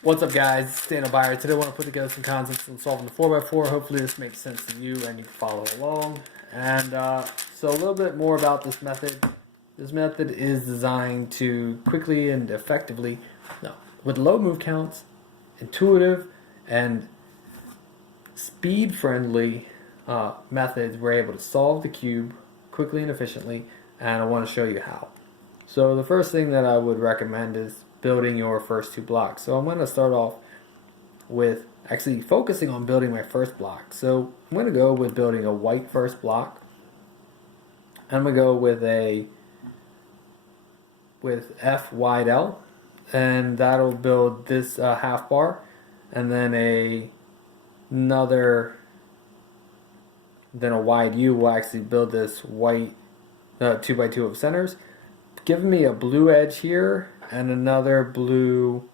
What's up, guys? It's Daniel Byer. Today I want to put together some concepts on solving the 4x4. Hopefully this makes sense to you and you can follow along. And so a little bit more about this method. This method is designed to quickly and effectively, with low move counts, intuitive, and speed-friendly methods, we're able to solve the cube quickly and efficiently, and I want to show you how. So the first thing that I would recommend is building your first two blocks. So I'm going to start off with actually focusing on building my first block. So I'm going to go with building a white first block. I'm going to go with F wide L, and that'll build this half bar, and then a wide U will actually build this white 2x2 of centers, giving me a blue edge here and another blue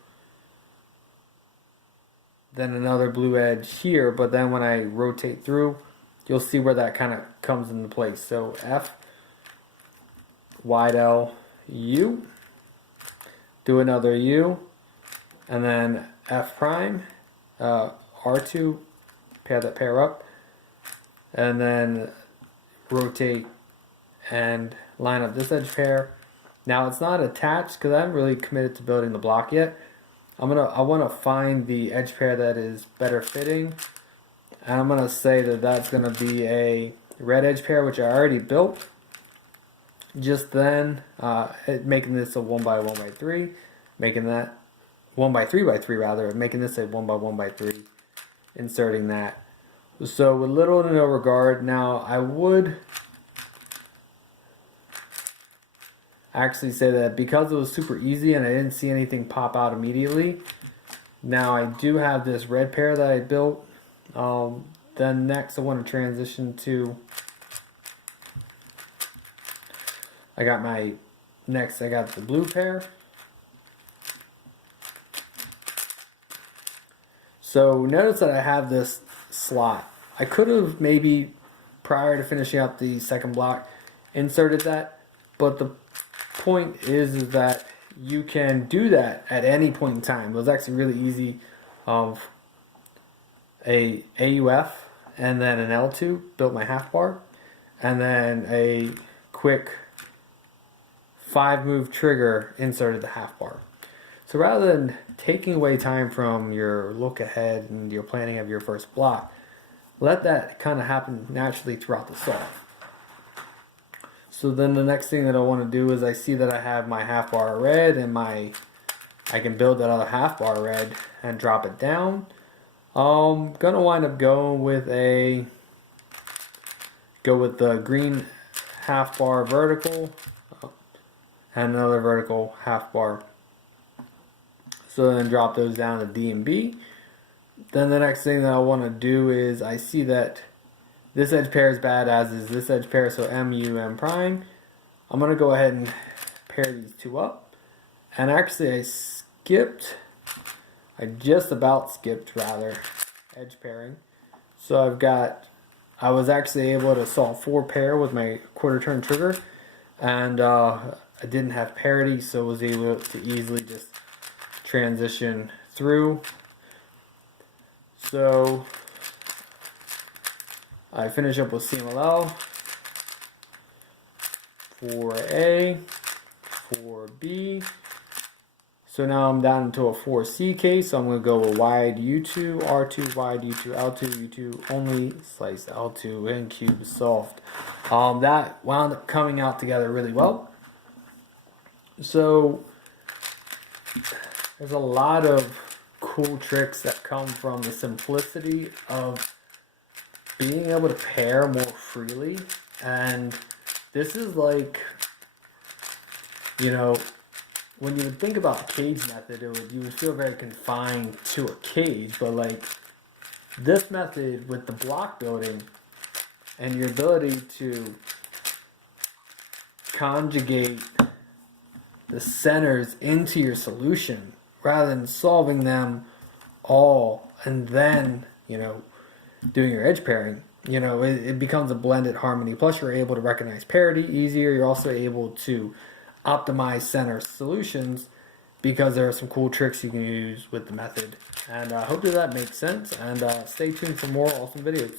edge here. But then when I rotate through, you'll see where that kind of comes into place. So F wide L U, do another U, and then F prime R2, pair up, and then rotate and line up this edge pair. Now it's not attached because I haven't really committed to building the block yet. I want to find the edge pair that is better fitting, and I'm gonna say that that's gonna be a red edge pair, which I already built just then, making this a 1x1x3, making that 1x3x3 rather, making this a 1x1x3, inserting that. So with little to no regard. Now I would actually say that because it was super easy and I didn't see anything pop out immediately, now I do have this red pair that I built. Then next I want to transition to, I got the blue pair. So notice that I have this slot. I could have maybe, prior to finishing up the second block, inserted that, but the point is that you can do that at any point in time. It was actually really easy. Of a AUF and then an L2, built my half bar, and then a quick 5-move trigger, inserted the half bar. So rather than taking away time from your look ahead and your planning of your first block, let that kind of happen naturally throughout the solve. So then the next thing that I want to do is I see that I have my half bar red and I can build that other half bar red and drop it down. I'm gonna wind up going with the green half bar vertical and another vertical half bar. So then drop those down to D and B. Then the next thing that I want to do is I see that this edge pair is bad, as is this edge pair, so MU, M prime. I'm going to go ahead and pair these two up. And actually I just about skipped rather, edge pairing. So I was actually able to solve 4 pair with my quarter turn trigger. And I didn't have parity, so was able to easily just transition through. So I finish up with CMLL, 4A, 4B. So now I'm down into a 4C case. So I'm going to go with wide U2, R2, wide U2, L2, U2, only slice L2, and cube soft. That wound up coming out together really well. So there's a lot of cool tricks that come from the simplicity of being able to pair more freely. And this is like, when you would think about cage method, you would feel very confined to a cage, but like this method with the block building and your ability to conjugate the centers into your solution rather than solving them all and then, doing your edge pairing, it becomes a blended harmony. Plus you're able to recognize parity easier. You're also able to optimize center solutions because there are some cool tricks you can use with the method. And hopefully that makes sense. And stay tuned for more awesome videos.